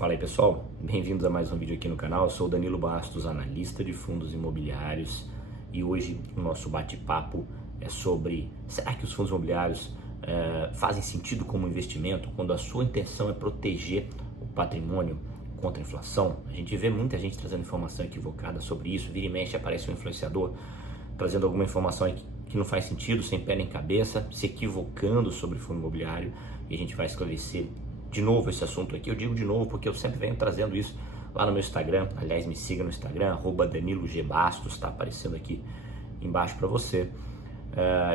Fala aí pessoal, bem-vindos a mais um vídeo aqui no canal. Eu sou o Danilo Bastos, analista de fundos imobiliários, e hoje o nosso bate-papo é sobre: será que os fundos imobiliários fazem sentido como investimento quando a sua intenção é proteger o patrimônio contra a inflação? A gente vê muita gente trazendo informação equivocada sobre isso. Vira e mexe aparece um influenciador trazendo alguma informação que não faz sentido, sem pé nem cabeça, se equivocando sobre fundo imobiliário, e a gente vai esclarecer de novo esse assunto aqui. Eu digo de novo porque eu sempre venho trazendo isso lá no meu Instagram. Aliás, me siga no Instagram, @DaniloGBastos, está aparecendo aqui embaixo para você.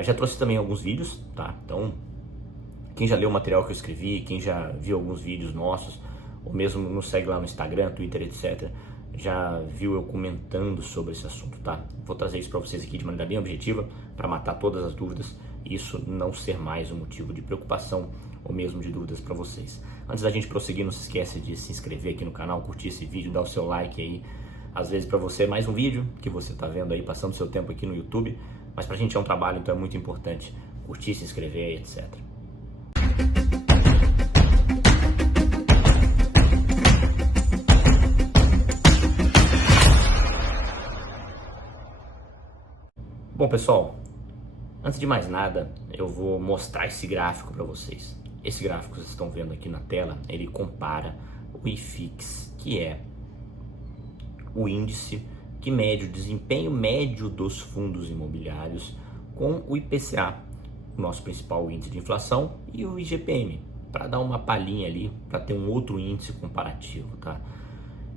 Já trouxe também alguns vídeos, tá? Então, quem já leu o material que eu escrevi, quem já viu alguns vídeos nossos, ou mesmo nos segue lá no Instagram, Twitter, etc., já viu eu comentando sobre esse assunto, tá? Vou trazer isso para vocês aqui de maneira bem objetiva, para matar todas as dúvidas, e isso não ser mais um motivo de preocupação ou mesmo de dúvidas para vocês. Antes da gente prosseguir, não se esquece de se inscrever aqui no canal, curtir esse vídeo, dar o seu like aí. Às vezes para você é mais um vídeo que você está vendo aí, passando seu tempo aqui no YouTube, mas pra gente é um trabalho, então é muito importante curtir, se inscrever, etc. Bom pessoal, antes de mais nada, eu vou mostrar esse gráfico para vocês. Esse gráfico que vocês estão vendo aqui na tela, ele compara o IFIX, que é o índice que mede o desempenho médio dos fundos imobiliários, com o IPCA, o nosso principal índice de inflação, e o IGPM, para dar uma palhinha ali, para ter um outro índice comparativo, tá?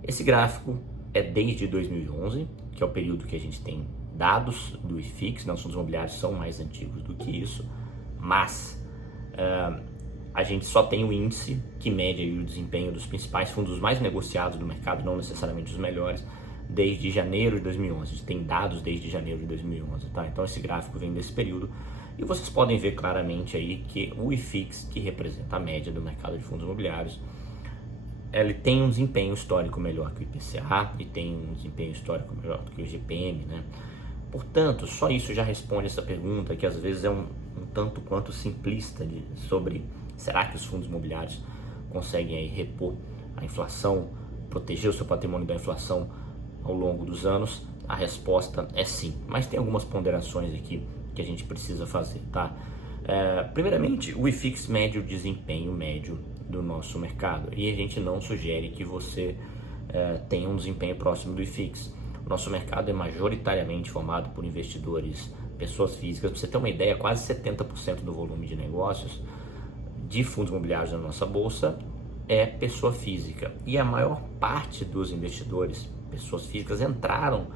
Esse gráfico é desde 2011, que é o período que a gente tem dados do IFIX, né? Os fundos imobiliários são mais antigos do que isso, mas a gente só tem o índice que mede aí o desempenho dos principais fundos mais negociados do mercado, não necessariamente os melhores, desde janeiro de 2011. A gente tem dados desde janeiro de 2011, tá? Então esse gráfico vem desse período, e vocês podem ver claramente aí que o IFIX, que representa a média do mercado de fundos imobiliários, ele tem um desempenho histórico melhor que o IPCA e tem um desempenho histórico melhor do que o IGPM, né? Portanto, só isso já responde essa pergunta, que às vezes é um tanto quanto simplista, sobre será que os fundos imobiliários conseguem aí repor a inflação, proteger o seu patrimônio da inflação ao longo dos anos. A resposta é sim, mas tem algumas ponderações aqui que a gente precisa fazer, tá? Primeiramente, o IFIX mede o desempenho médio do nosso mercado, e a gente não sugere que você tenha um desempenho próximo do IFIX. O nosso mercado é majoritariamente formado por investidores, pessoas físicas. Para você ter uma ideia, quase 70% do volume de negócios de fundos imobiliários na nossa bolsa é pessoa física, e a maior parte dos investidores, pessoas físicas, entraram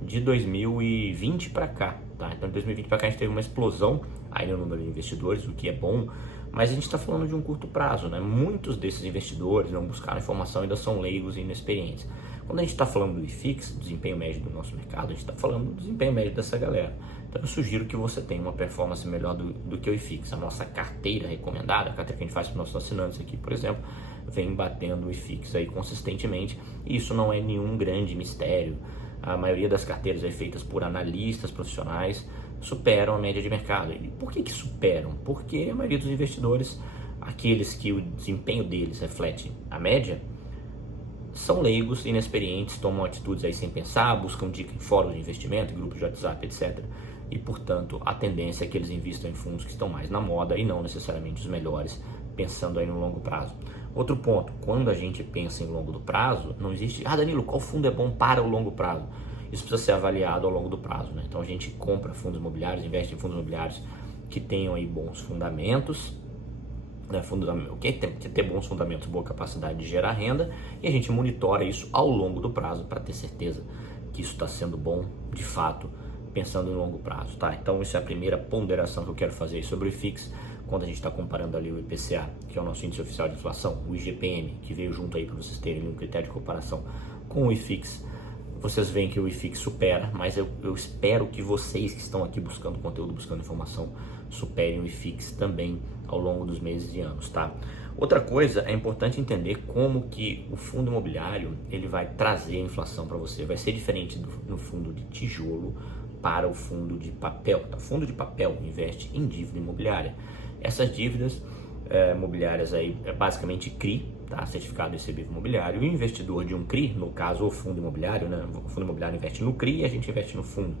de 2020 para cá, tá? Então de 2020 para cá a gente teve uma explosão aí no número de investidores, o que é bom, mas a gente está falando de um curto prazo, né? Muitos desses investidores não buscaram informação, ainda são leigos e inexperientes. Quando a gente está falando do IFIX, desempenho médio do nosso mercado, a gente está falando do desempenho médio dessa galera. Então eu sugiro que você tenha uma performance melhor do que o IFIX. A nossa carteira recomendada, a carteira que a gente faz para os nossos assinantes aqui, por exemplo, vem batendo o IFIX aí consistentemente, e isso não é nenhum grande mistério. A maioria das carteiras aí feitas por analistas profissionais superam a média de mercado. E por que superam? Porque a maioria dos investidores, aqueles que o desempenho deles reflete a média, são leigos, inexperientes, tomam atitudes aí sem pensar, buscam dica em fóruns de investimento, em grupos de WhatsApp, etc. E, portanto, a tendência é que eles invistam em fundos que estão mais na moda e não necessariamente os melhores, pensando aí no longo prazo. Outro ponto, quando a gente pensa em longo do prazo, não existe: Danilo, qual fundo é bom para o longo prazo? Isso precisa ser avaliado ao longo do prazo, né? Então a gente compra fundos imobiliários, investe em fundos imobiliários que tenham aí bons fundamentos, né? O que é ter bons fundamentos, boa capacidade de gerar renda, e a gente monitora isso ao longo do prazo para ter certeza que isso está sendo bom de fato, pensando em longo prazo, tá? Então isso é a primeira ponderação que eu quero fazer sobre o IFIX, quando a gente está comparando ali o IPCA, que é o nosso índice oficial de inflação, o IGPM, que veio junto aí para vocês terem um critério de comparação com o IFIX. Vocês veem que o IFIX supera, mas eu espero que vocês que estão aqui buscando conteúdo, buscando informação, superem o IFIX também ao longo dos meses e anos, tá? Outra coisa, é importante entender como que o fundo imobiliário ele vai trazer a inflação para você. Vai ser diferente no fundo de tijolo para o fundo de papel, tá? O fundo de papel investe em dívida imobiliária. Essas dívidas imobiliárias aí é basicamente CRI, tá? Certificado recebível imobiliário, e o investidor de um CRI, no caso o fundo imobiliário, né? O fundo imobiliário investe no CRI e a gente investe no fundo,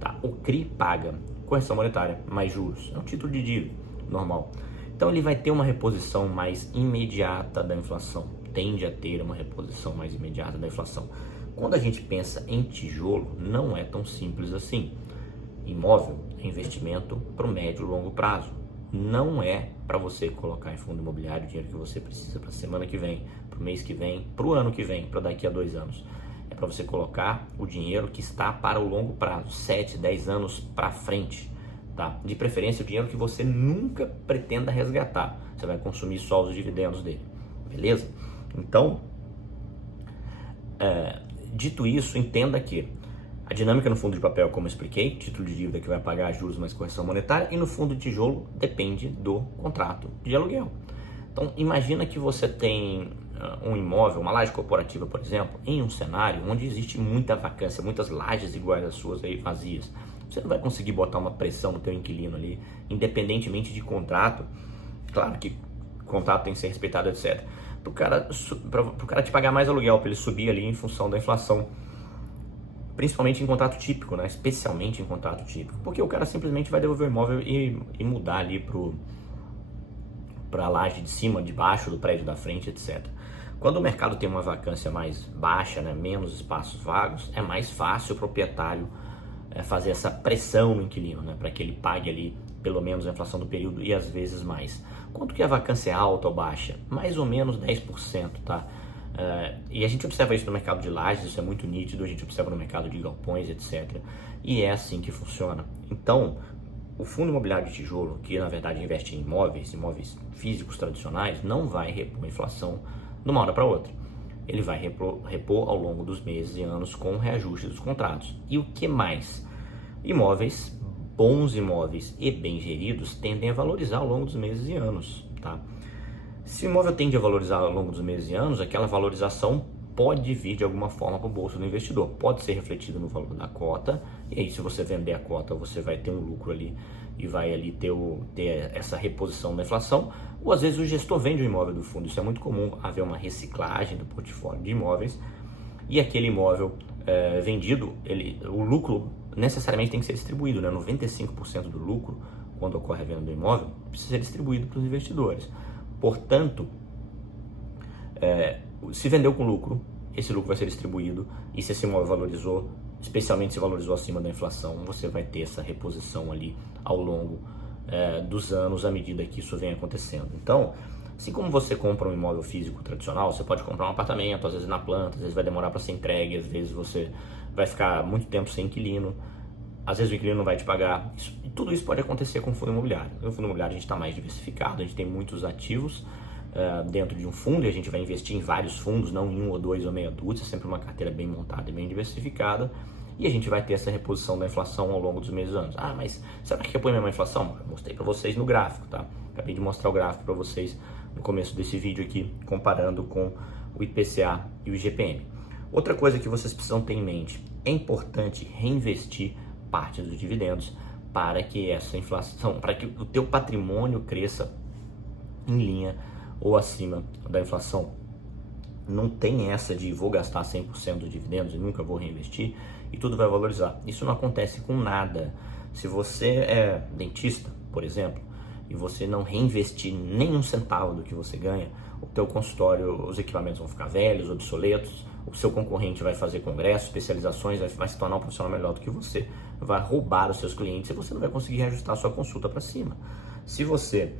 tá? O CRI paga correção monetária mais juros, é um título de dívida normal. Então ele vai ter uma reposição mais imediata da inflação, tende a ter uma reposição mais imediata da inflação. Quando a gente pensa em tijolo, não é tão simples assim. Imóvel é investimento para o médio e longo prazo. Não é para você colocar em fundo imobiliário o dinheiro que você precisa para a semana que vem, para o mês que vem, para o ano que vem, para daqui a 2 anos. É para você colocar o dinheiro que está para o longo prazo, 7, 10 anos para frente. Tá? De preferência o dinheiro que você nunca pretenda resgatar. Você vai consumir só os dividendos dele. Beleza? Então, dito isso, entenda que a dinâmica no fundo de papel, como eu expliquei, título de dívida que vai pagar juros mais correção monetária, e no fundo de tijolo depende do contrato de aluguel. Então imagina que você tem um imóvel, uma laje corporativa, por exemplo, em um cenário onde existe muita vacância, muitas lajes iguais às suas aí vazias. Você não vai conseguir botar uma pressão no teu inquilino ali, independentemente de contrato. Claro que o contrato tem que ser respeitado, etc. Para o cara te pagar mais aluguel, para ele subir ali em função da inflação. Principalmente em contrato típico, né? Especialmente em contrato típico, porque o cara simplesmente vai devolver o imóvel e mudar ali para a laje de cima, de baixo do prédio da frente, etc. Quando o mercado tem uma vacância mais baixa, né? Menos espaços vagos, é mais fácil o proprietário fazer essa pressão no inquilino, né? Para que ele pague ali pelo menos a inflação do período e às vezes mais. Quanto que a vacância é alta ou baixa? Mais ou menos 10%, tá? E a gente observa isso no mercado de lajes, isso é muito nítido, a gente observa no mercado de galpões, etc. E é assim que funciona. Então, o fundo imobiliário de tijolo, que na verdade investe em imóveis físicos tradicionais, não vai repor a inflação de uma hora para outra. Ele vai repor ao longo dos meses e anos com o reajuste dos contratos. E o que mais? Bons imóveis e bem geridos tendem a valorizar ao longo dos meses e anos, tá? Se o imóvel tende a valorizar ao longo dos meses e anos, aquela valorização pode vir de alguma forma para o bolso do investidor, pode ser refletido no valor da cota, e aí se você vender a cota você vai ter um lucro ali e vai ali ter essa reposição da inflação, ou às vezes o gestor vende o imóvel do fundo. Isso é muito comum, haver uma reciclagem do portfólio de imóveis, e aquele imóvel vendido, o lucro necessariamente tem que ser distribuído, né? 95% do lucro, quando ocorre a venda do imóvel, precisa ser distribuído para os investidores. Portanto, se vendeu com lucro, esse lucro vai ser distribuído, e se esse imóvel valorizou, especialmente se valorizou acima da inflação, você vai ter essa reposição ali ao longo dos anos, à medida que isso vem acontecendo. Então, assim como você compra um imóvel físico tradicional, você pode comprar um apartamento, às vezes na planta, às vezes vai demorar para ser entregue, às vezes você vai ficar muito tempo sem inquilino, às vezes o inquilino não vai te pagar. Tudo isso pode acontecer com o fundo imobiliário. No fundo imobiliário a gente está mais diversificado, a gente tem muitos ativos dentro de um fundo, e a gente vai investir em vários fundos, não em um ou dois ou meia dúzia, sempre uma carteira bem montada e bem diversificada, e a gente vai ter essa reposição da inflação ao longo dos meses e anos. Ah, mas será que repõe mesmo a inflação? Eu mostrei para vocês no gráfico, tá? Acabei de mostrar o gráfico para vocês no começo desse vídeo aqui, comparando com o IPCA e o IGPM. Outra coisa que vocês precisam ter em mente, é importante reinvestir parte dos dividendos para que essa inflação, para que o teu patrimônio cresça em linha ou acima da inflação. Não tem essa de vou gastar 100% dos dividendos e nunca vou reinvestir e tudo vai valorizar. Isso não acontece com nada. Se você é dentista, por exemplo, e você não reinvestir nem um centavo do que você ganha, o teu consultório, os equipamentos vão ficar velhos, obsoletos, o seu concorrente vai fazer congressos, especializações, vai se tornar um profissional melhor do que você, vai roubar os seus clientes e você não vai conseguir reajustar a sua consulta para cima. Se você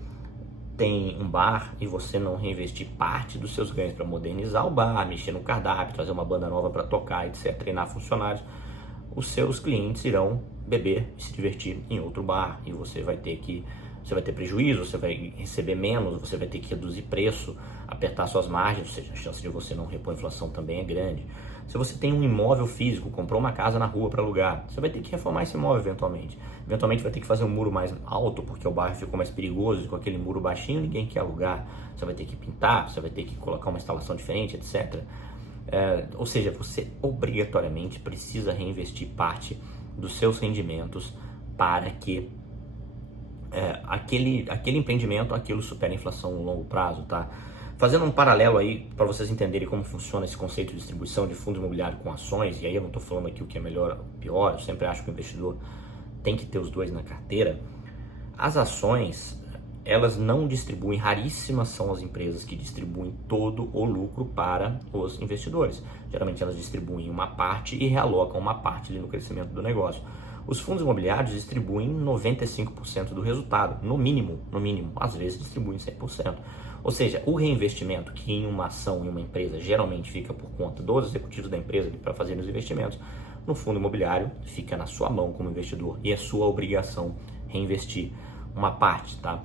tem um bar e você não reinvestir parte dos seus ganhos para modernizar o bar, mexer no cardápio, trazer uma banda nova para tocar, etc., treinar funcionários, os seus clientes irão beber e se divertir em outro bar e você vai ter prejuízo, você vai receber menos, você vai ter que reduzir preço, apertar suas margens, ou seja, a chance de você não repor a inflação também é grande. Se você tem um imóvel físico, comprou uma casa na rua para alugar, você vai ter que reformar esse imóvel eventualmente. Eventualmente vai ter que fazer um muro mais alto, porque o bairro ficou mais perigoso, e com aquele muro baixinho ninguém quer alugar. Você vai ter que pintar, você vai ter que colocar uma instalação diferente, etc. Ou seja, você obrigatoriamente precisa reinvestir parte dos seus rendimentos para que aquele empreendimento, aquilo supere a inflação no longo prazo, tá? Fazendo um paralelo aí para vocês entenderem como funciona esse conceito de distribuição de fundo imobiliário com ações, e aí eu não estou falando aqui o que é melhor ou pior, eu sempre acho que o investidor tem que ter os dois na carteira. As ações, elas não distribuem, raríssimas são as empresas que distribuem todo o lucro para os investidores. Geralmente elas distribuem uma parte e realocam uma parte ali no crescimento do negócio. Os fundos imobiliários distribuem 95% do resultado, no mínimo, às vezes distribuem 100%. Ou seja, o reinvestimento que em uma ação, em uma empresa, geralmente fica por conta dos executivos da empresa para fazer os investimentos, no fundo imobiliário fica na sua mão como investidor e é sua obrigação reinvestir uma parte, tá?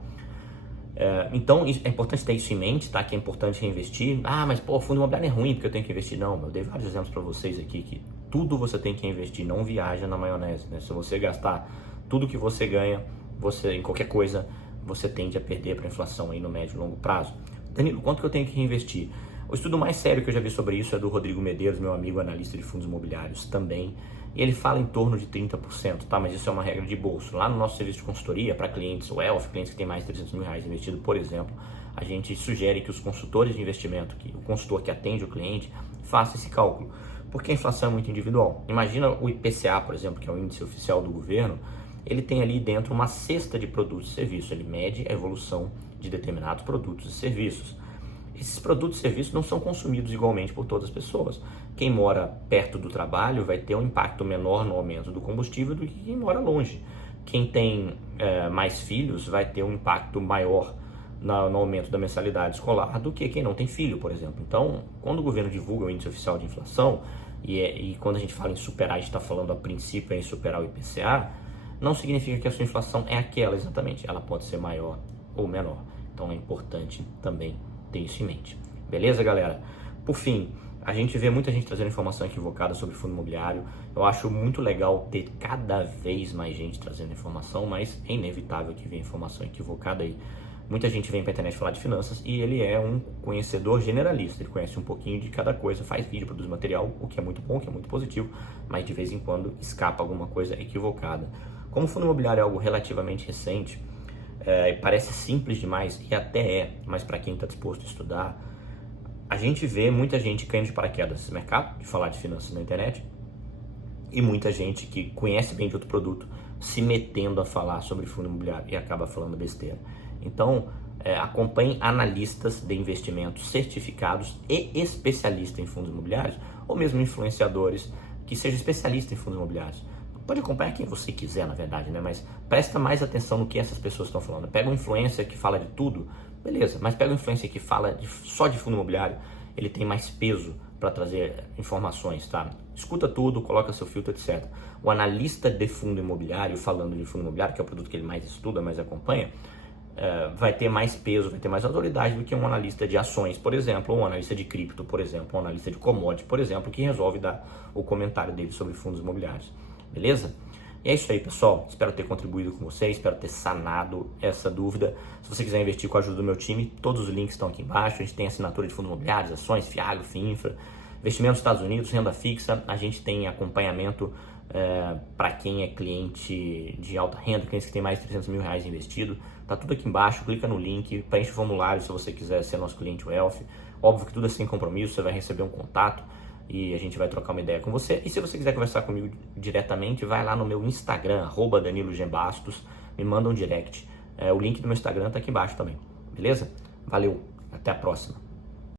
Então é importante ter isso em mente, tá? Que é importante reinvestir. Ah, mas pô, fundo imobiliário é ruim porque eu tenho que investir. Não, eu dei vários exemplos para vocês aqui que tudo você tem que investir, não viaja na maionese, né? Se você gastar tudo que você ganha, você em qualquer coisa, você tende a perder para a inflação aí no médio e longo prazo. Danilo, quanto que eu tenho que reinvestir? O estudo mais sério que eu já vi sobre isso é do Rodrigo Medeiros, meu amigo analista de fundos imobiliários também. E ele fala em torno de 30%, tá? Mas isso é uma regra de bolso. Lá no nosso serviço de consultoria, para clientes wealth, clientes que têm mais de 300 mil reais investido, por exemplo, a gente sugere que os consultores de investimento, que o consultor que atende o cliente, faça esse cálculo. Porque a inflação é muito individual. Imagina o IPCA, por exemplo, que é o índice oficial do governo, ele tem ali dentro uma cesta de produtos e serviços. Ele mede a evolução de determinados produtos e serviços. Esses produtos e serviços não são consumidos igualmente por todas as pessoas. Quem mora perto do trabalho vai ter um impacto menor no aumento do combustível do que quem mora longe. Quem tem mais filhos vai ter um impacto maior no aumento da mensalidade escolar do que quem não tem filho, por exemplo. Então, quando o governo divulga o índice oficial de inflação, e quando a gente fala em superar, a gente está falando a princípio em superar o IPCA, não significa que a sua inflação é aquela exatamente. Ela pode ser maior ou menor. Então é importante também ter isso em mente. Beleza, galera? Por fim, a gente vê muita gente trazendo informação equivocada sobre fundo imobiliário. Eu acho muito legal ter cada vez mais gente trazendo informação, mas é inevitável que venha informação equivocada aí. Muita gente vem para a internet falar de finanças e ele é um conhecedor generalista. Ele conhece um pouquinho de cada coisa, faz vídeo, produz material, o que é muito bom, o que é muito positivo, mas de vez em quando escapa alguma coisa equivocada. Como o fundo imobiliário é algo relativamente recente, parece simples demais, e até é, mas para quem está disposto a estudar, a gente vê muita gente caindo de paraquedas nesse mercado, de falar de finanças na internet, e muita gente que conhece bem de outro produto, se metendo a falar sobre fundo imobiliário e acaba falando besteira. Então, acompanhe analistas de investimentos certificados e especialistas em fundos imobiliários, ou mesmo influenciadores que sejam especialistas em fundos imobiliários. Pode acompanhar quem você quiser, na verdade, né? Mas presta mais atenção no que essas pessoas estão falando. Pega um influencer que fala de tudo, beleza, mas pega um influencer que fala só de fundo imobiliário, ele tem mais peso para trazer informações, tá? Escuta tudo, coloca seu filtro, etc. O analista de fundo imobiliário, falando de fundo imobiliário, que é o produto que ele mais estuda, mais acompanha, vai ter mais peso, vai ter mais autoridade do que um analista de ações, por exemplo, ou um analista de cripto, por exemplo, um analista de commodity, por exemplo, que resolve dar o comentário dele sobre fundos imobiliários. Beleza? E é isso aí, pessoal. Espero ter contribuído com vocês, espero ter sanado essa dúvida. Se você quiser investir com a ajuda do meu time, todos os links estão aqui embaixo. A gente tem assinatura de fundos imobiliários, ações, Fiagro, Finfra, investimento nos Estados Unidos, renda fixa. A gente tem acompanhamento para quem é cliente de alta renda, clientes que tem mais de 300 mil reais investido. Tá tudo aqui embaixo, clica no link, preenche o formulário se você quiser ser nosso cliente Wealth. Óbvio que tudo é sem compromisso, você vai receber um contato e a gente vai trocar uma ideia com você. E se você quiser conversar comigo diretamente, vai lá no meu Instagram, @DaniloGBastos, me manda um direct. O link do meu Instagram tá aqui embaixo também, beleza? Valeu, até a próxima.